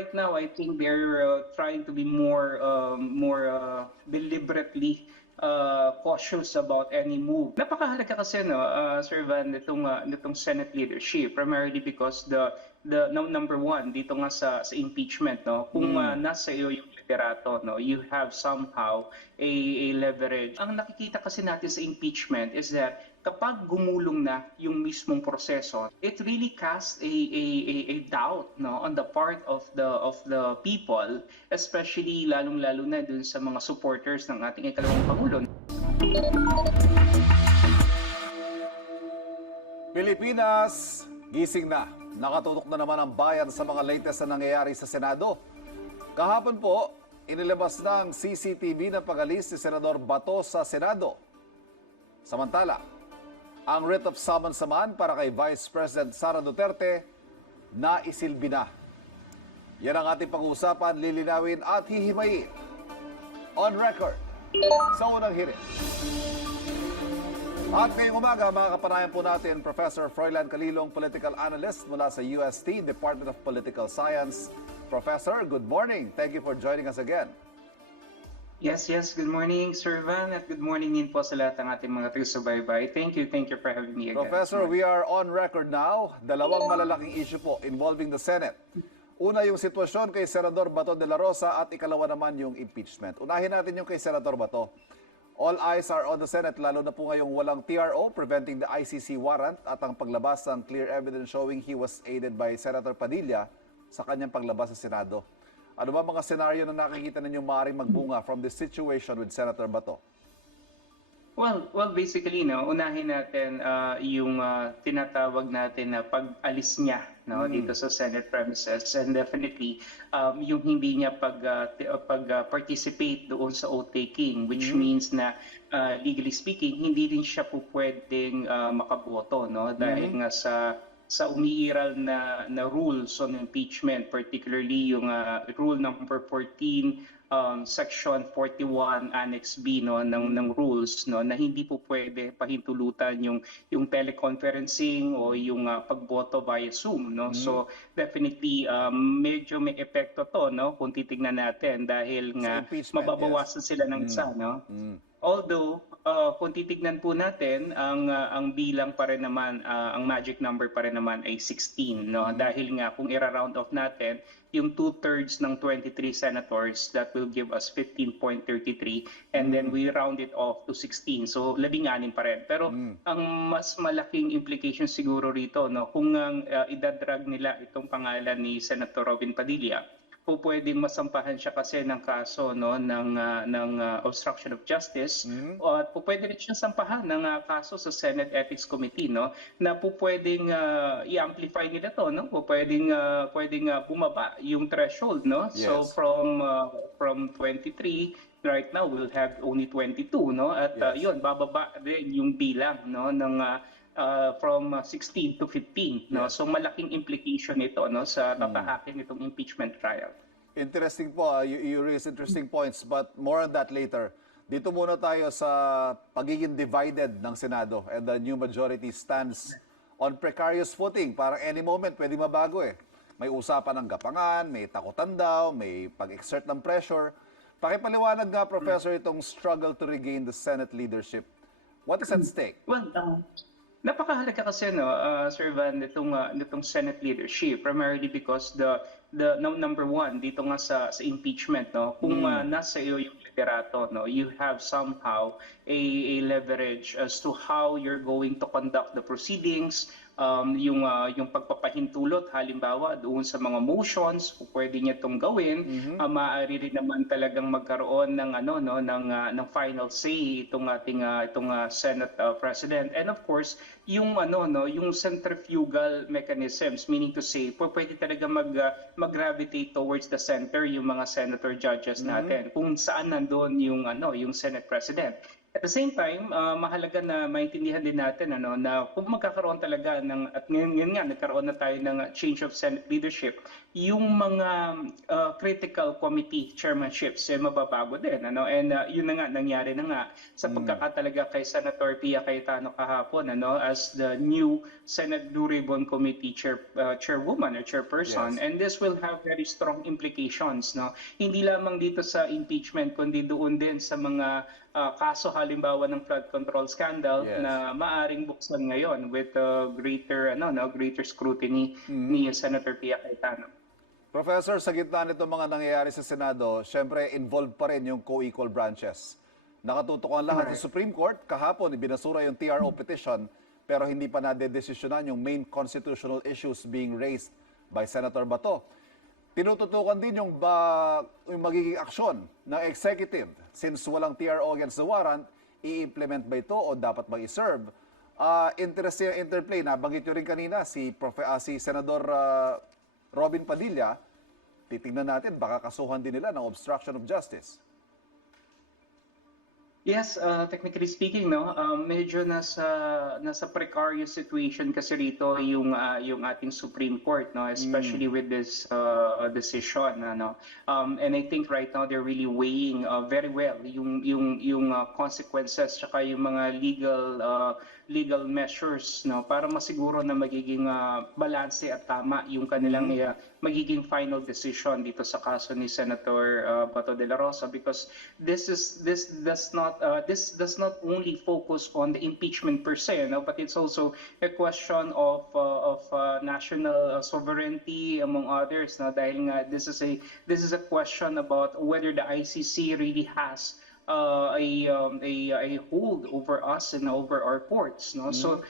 right now, I think they're trying to be more deliberately cautious about any move. Napakahalaga kasi no, Sir Van, nitong Senate leadership, primarily because number one dito nga sa impeachment, no, kung nasa iyo yung liderato, no, you have somehow a leverage. Ang nakikita kasi natin sa impeachment is that kapag gumulong na yung mismong proseso, it really casts a doubt, no, on the part of the people, especially lalong-lalo na dun sa mga supporters ng ating ikalawang Pangulo. Pilipinas, gising na. Nakatutok na naman ang bayan sa mga latest na nangyayari sa Senado. Kahapon po, inilabas na ang CCTV na pag-alis ni Senador Bato sa Senado. Samantala, ang writ of summons naman para kay Vice President Sara Duterte na isilbi na. Yan ang ating pag-uusapan, lilinawin at hihimayin. On record, sa unang hirit. At ngayong umaga, makakapanayan po natin Professor Froilan Calilong, Political Analyst mula sa UST, Department of Political Science. Professor, good morning. Thank you for joining us again. Yes. Good morning, Sir Van, at good morning din po sa lahat ng ating mga taga-subaybay. Thank you for having me again. Professor, we are on record now. Dalawang malalaking issue po involving the Senate. Una yung sitwasyon kay Senador Bato de la Rosa at ikalawa naman yung impeachment. Unahin natin yung kay Senador Bato. All eyes are on the Senate, lalo na po ngayong walang TRO preventing the ICC warrant at ang paglabas ng clear evidence showing he was aided by Senator Padilla sa kanyang paglabas sa Senado. Ano ba mga senaryo na nakikita ninyong maaaring magbunga from this situation with Senator Bato? Well, basically, no, unahin natin yung tinatawag natin na pag-alis niya, no, dito sa Senate premises, and definitely yung hindi niya pag-participate doon sa oath-taking, which means na legally speaking, hindi din siya po pwedeng makaboto, no, dahil nga sa umiiral na rules on impeachment, particularly yung rule number 14, section 41 annex B, no, ng rules, no, na hindi po pwede pahintulutan yung teleconferencing o yung pagboto via Zoom, no. So definitely medyo may epekto to, no, kung titingnan natin, dahil nga mababawasan sila ng isa, no. Although kung titignan po natin, ang bilang pa rin naman, ang magic number pa rin naman ay 16, no, dahil nga kung i-round off natin yung 2/3 ng 23 senators, that will give us 15.33, and then we round it off to 16, so 16 pa rin. Pero ang mas malaking implication siguro rito, no, kung idadrag nila itong pangalan ni Senator Robin Padilla, po pwedeng masampahan siya kasi ng kaso, no, ng obstruction of justice, at po pwede rin siya sampahan ng kaso sa Senate Ethics Committee, no, na po pwedeng i-amplify nila to, no, po pwedeng bumaba yung threshold, no. Yes. So from 23 right now we'll have only 22, no, at yun bababa din yung bilang, no, ng from 16 to 15, no. So malaking implication ito, no, sa tatahakin nitong impeachment trial. Interesting po, you raise interesting points, but more on that later. Dito muna tayo sa pagiging divided ng Senado, and the new majority stands on precarious footing. Parang any moment pwede mabago eh. May usapan ng gapangan, may takutan daw, may pag-exert ng pressure. Pakipaliwanag nga, Professor, itong struggle to regain the Senate leadership. What is at stake? Well, napakahalaga kasi, no, Sir Van, nitong Senate leadership, primarily because number one dito nga sa impeachment, no, kung nasa iyo yung liderato, no, you have somehow a leverage as to how you're going to conduct the proceedings, yung pagpapahintulot halimbawa doon sa mga motions, pwede niya itong gawin. Maaari rin naman talagang magkaroon ng ng final say itong Senate President, and of course yung yung centrifugal mechanisms, meaning to say pwede talaga mag-gravitate towards the center yung mga senator judges natin kung saan nandoon yung Senate President. At the same time, mahalaga na maintindihan din natin na kung magkakaroon talaga ng at ngayon nga nagkaroon na tayo ng change of Senate leadership, yung mga critical committee chairmanships mababago din and yun na nga nangyari na nga sa pagkakatalaga kay Senator Pia Cayetano kahapon as the new Senate Blue Ribbon Committee chairwoman or chairperson. Yes. And this will have very strong implications hindi lamang dito sa impeachment kundi doon din sa mga kaso halimbawa ng flood control scandal Yes. na maaring buksan ngayon with greater greater scrutiny ni Senator Pia Cayetano. Professor, sa gitna nito mga nangyayari sa Senado, syempre involved pa rin yung co-equal branches. Nakatutok ang lahat sa Supreme Court. Kahapon, ibinasura yung TRO petition pero hindi pa nadedesisyonan yung main constitutional issues being raised by Senator Bato. Tinututukan din yung magiging aksyon ng executive since walang TRO against the warrant, i-implement ba ito o dapat bang i-serve? Interesting yung interplay. Nabanggit nyo rin kanina si Senador Robin Padilla. Titingnan natin, baka kasuhan din nila ng obstruction of justice. Yes, technically speaking, medyo nasa precarious situation kasi rito yung ating Supreme Court, especially with this decision, and I think right now they're really weighing very well yung consequences tsaka yung mga legal measures, para masiguro na magiging balanse at tama yung kanilang magiging final decision dito sa kaso ni Senator Bato de la Rosa, because this does not only focus on the impeachment per se, but it's also a question of national sovereignty among others, dahil nga this is a question about whether the ICC really has a hold over us and over our courts, So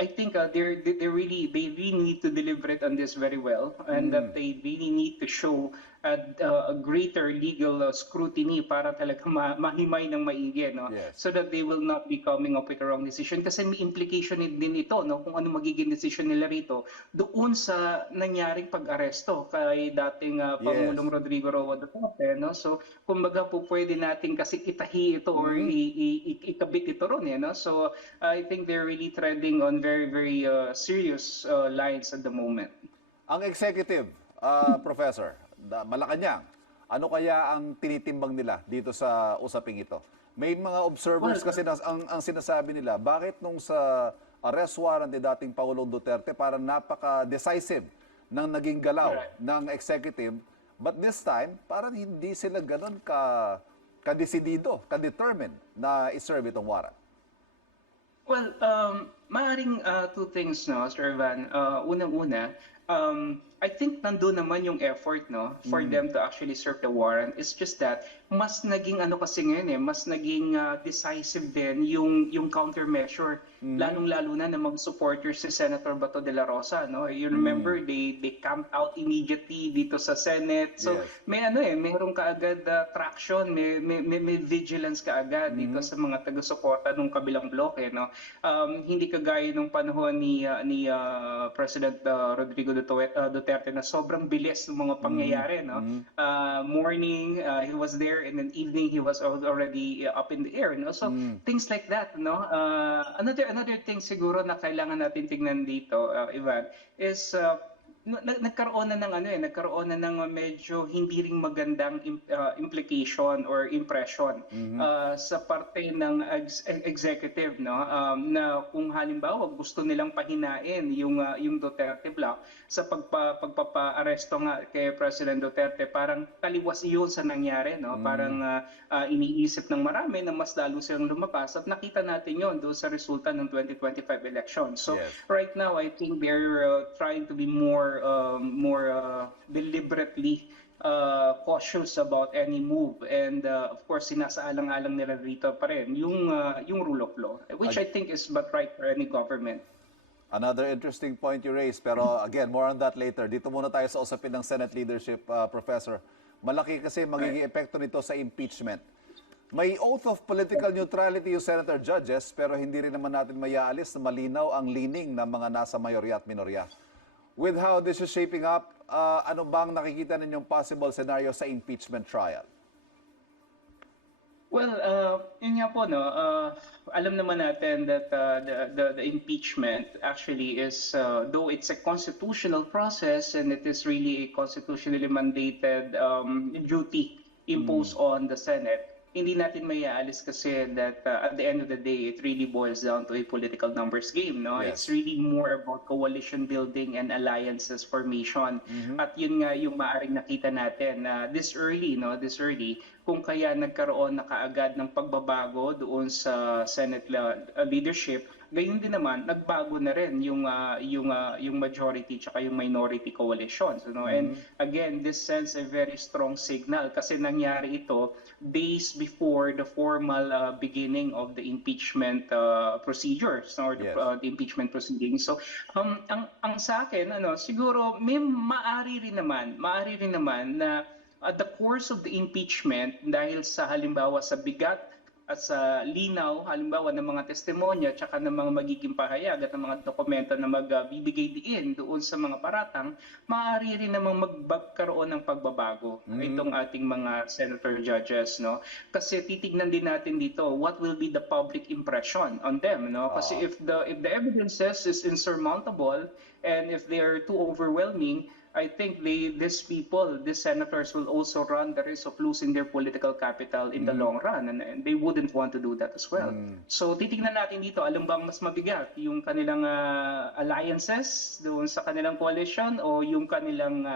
I think they really need to deliberate on this very well, and that they really need to show a greater legal scrutiny para talaga mahimay ng maigi, Yes. so that they will not be coming up with a wrong decision. Kasi may implication din ito, kung ano magiging decision nila rito doon sa nangyaring pag-aresto kay dating Pangulong Rodrigo Roa Duterte, So kumbaga po pwede natin kasi itahi ito or ikabit ito ron, So I think they're really treading on very, very serious lines at the moment. Ang executive, Professor, Malacanang, ano kaya ang tinitimbang nila dito sa usaping ito? May mga observers kasi ang sinasabi nila, bakit nung sa arrest warrant ni dating Pangulong Duterte parang napaka-decisive ng naging galaw ng executive, but this time parang hindi sila ganun ka-desidido, ka-determined na iserve itong warrant? Well, maaring two things, Sir Van. Unang-una, I think nandun naman yung effort, for them to actually serve the warrant. It's just that mas naging kasi ngayon mas naging decisive din yung countermeasure, lalong-lalo na ng mga supporters si Senator Bato de la Rosa, You remember they camped out immediately dito sa Senate. So Yes. may mayroong kaagad traction, may vigilance kaagad dito sa mga taga-suporta ng kabilang bloke, hindi kagaya nung panahon ni President Rodrigo Duterte na sobrang bilis ng mga pangyayari, morning he was there, and then evening he was already up in the air, So things like that, another thing siguro na kailangan natin tingnan dito, Ivan, is nagkaroon na ng medyo hindi ring magandang implication or impression sa parte ng executive, na kung halimbawa gusto nilang pahinain yung Duterte block sa pagpapa-aresto nga kay President Duterte, parang taliwas iyon sa nangyari, parang iniisip ng marami na mas lalo silang lumabas, at nakita natin yon doon sa resulta ng 2025 election. So Yes. right now I think they're trying to be more deliberately cautious about any move, and of course sinasaalang-alang nila rito pa rin yung rule of law, which I think is but right for any government. Another interesting point you raised, pero again, more on that later. Dito muna tayo sa usapin ng Senate leadership, Professor. Malaki kasi magiging epekto nito sa impeachment. May oath of political neutrality yung senator judges, pero hindi rin naman natin mayaalis na malinaw ang leaning ng mga nasa mayorya at minorya. With how this is shaping up, ano bang nakikita ninyong possible scenario sa impeachment trial? Well, yun nga po, no, alam naman natin that the impeachment actually is, though it's a constitutional process and it is really a constitutionally mandated duty imposed on the Senate, hindi natin may aalis kasi that at the end of the day, it really boils down to a political numbers game. No? Yes. It's really more about coalition building and alliances formation. At yun nga yung maaring nakita natin this early, kung kaya nagkaroon na kaagad ng pagbabago doon sa Senate leadership, gayon din naman nagbago na rin yung majority tsaka yung minority coalitions, and again this sends a very strong signal kasi nangyari ito days before the formal beginning of the impeachment procedures or Yes. the impeachment proceedings. So ang sa akin siguro may maari rin naman na at the course of the impeachment, dahil sa halimbawa sa bigat at sa linaw, halimbawa ng mga testimonya at ng mga magiging pahayag at ng mga dokumento na magbibigay diin doon sa mga paratang, maaari rin namang magkaroon ng pagbabago itong ating mga senator judges, no? Kasi titignan din natin dito what will be the public impression on them, no? Kasi if the evidences is insurmountable and if they are too overwhelming, I think these senators will also run the risk of losing their political capital in the long run, and they wouldn't want to do that as well. So titingnan natin dito, alam bang mas mabigat yung kanilang alliances doon sa kanilang coalition o yung kanilang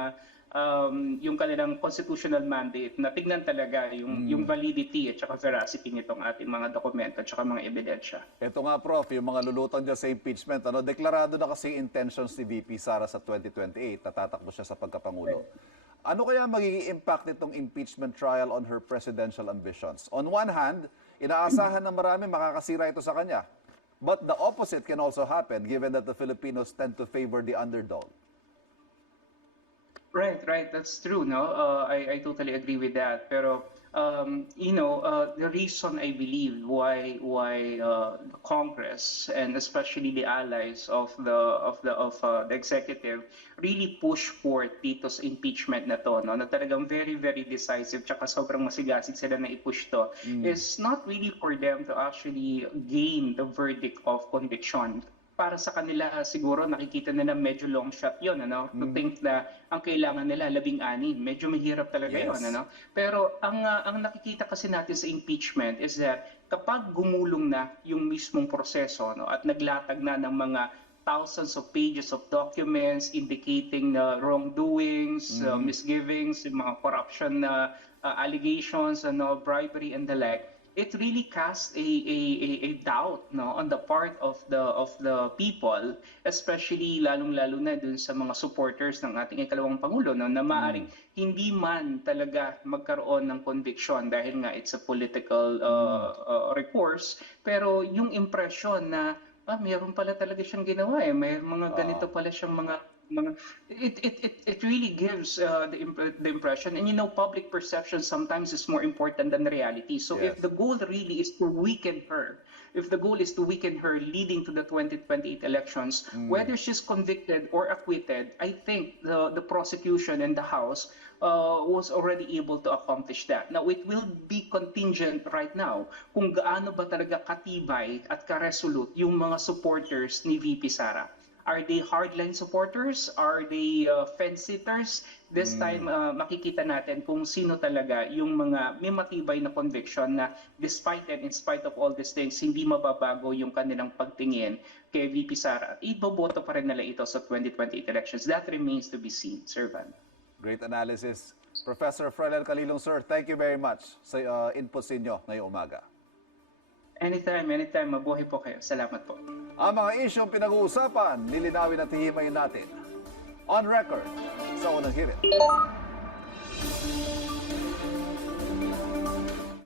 constitutional mandate na tignan talaga yung validity at saka veracity nitong ating mga dokumento at saka mga ebidensya. Ito nga, Prof, yung mga lulutang dyan sa impeachment, deklarado na kasi intentions ni VP Sara sa 2028, natatakbo siya sa pagkapangulo. Ano kaya magiging impact nitong impeachment trial on her presidential ambitions? On one hand, inaasahan na marami makakasira ito sa kanya. But the opposite can also happen given that the Filipinos tend to favor the underdog. Right. That's true, no? I totally agree with that. Pero the reason I believe why the Congress and especially the allies of the executive really push for dito sa impeachment na to, no? Na talagang very very decisive tsaka sobrang masigasig sila na i-push to is not really for them to actually gain the verdict of conviction. Para sa kanila siguro nakikita nila medyo long shot yun, to think na ang kailangan nila 16, medyo mahirap talaga Yes. yun, pero ang nakikita kasi natin sa impeachment is that kapag gumulong na yung mismong proseso, at naglatag na ng mga thousands of pages of documents indicating na wrongdoings, misgivings, yung mga corruption na allegations, bribery and the like, it really casts a doubt, on the part of the people, especially lalong-lalo na dun sa mga supporters ng ating ikalawang pangulo, na maaaring hindi man talaga magkaroon ng conviction dahil nga it's a political recourse, pero yung impression na mayroon pala talaga siyang ginawa, may mga ganito pala siyang mga it really gives the impression, and public perception sometimes is more important than reality. So Yes. if the goal really is to weaken her, leading to the 2028 elections, whether she's convicted or acquitted, I think the prosecution and the House was already able to accomplish that. Now, it will be contingent right now kung gaano ba talaga katibay at karesolute yung mga supporters ni VP Sara. Are they hardline supporters? Are they fence-sitters? This time, makikita natin kung sino talaga yung mga may matibay na conviction na despite and in spite of all these things, hindi mababago yung kanilang pagtingin kay VP Sara. At iboboto pa rin nila ito sa 2028 elections. That remains to be seen, Sir Van. Great analysis. Professor Froilan Calilong, sir, thank you very much sa inputs ninyo ngayong umaga. Anytime. Mabuhay po kayo. Salamat po. Ang mga isyong pinag-uusapan, lilinawin at hihimayin natin. On record, sa unang hirit.